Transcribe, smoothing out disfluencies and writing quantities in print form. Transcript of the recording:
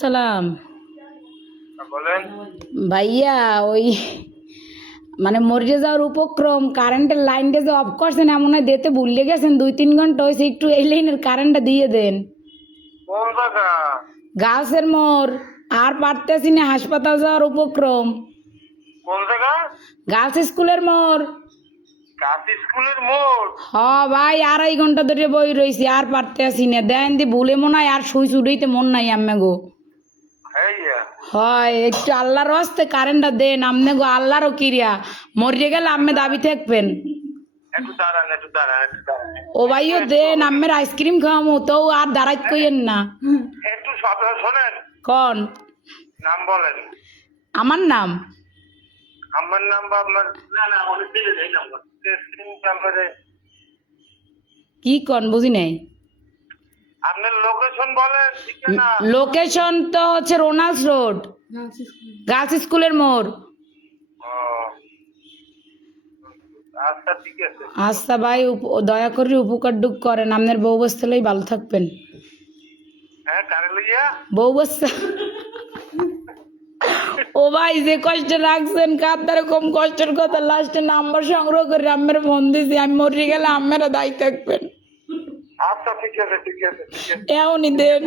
সালাম বলেন। ভাইয়া, ওই মানে মরে যাওয়ার উপক্রম, কারেন্টের লাইনটা যে অফ করছেন এমন হয় দিতে ভুলে গেছেন, 2-3 ঘন্টা হয়েছে, একটু এই লাইনের কারেন্টটা দিয়ে দেন। কোন জায়গা? গাছের মোড়, আর পারতেছি না, হাসপাতাল যাওয়ার উপক্রম। কোন জায়গা? গার্লস স্কুলের মোড়। কাশি স্কুলের মোড়। হ ভাই, 2.5 ঘন্টা ধরে বই রয়েছি, আর পারতেছি না, দেন দি ভুলে মনে হয় আর সুই চুড়াইতে মন নাই আম্মে গো। হ্যাঁ, হয় একটু আল্লাহর হস্তে কারেন্টটা দেন আমনে গো, আল্লাহরও কিরিয়া, মরিয়ে গেলে আম্মে দাবি থাকবেন। একটু দাঁড়ান। ও ভাইও দেন, আম্মের আইসক্রিম খাওয়ামু, তো আর দাঁড়াইত কইেন না। একটু শব্দ শোনেন। কন নাম বলেন। আমার নাম? আমার নাম বা আপনার? না অনেক দিলে এই নাম্বার নাম্বারে। কি কন বুঝি নাই। আপনার লোকেশন বলেন, ঠিকানা। লোকেশন তো হচ্ছে রোনাল্ডস রোড, গার্লস স্কুলের মোড়। ও, আচ্ছা ঠিক আছে। আচ্ছা ভাই, দয়া করে উপকার ডুক করেন, আপনার বউ বসতেলেই ভালো থাকবেন। হ্যাঁ, কারে লইয়া? বউ বসতে। ও ভাই, যে কষ্ট রাখছেন কার কম কষ্টের কথা, লাস্টে নাম্বার সংগ্রহ করে আম্মের ফোন দিছি, আমি মরে গেলে আম্মেরা দায়ী থাকবেন। আচ্ছা ঠিক আছে। এমনই দেন।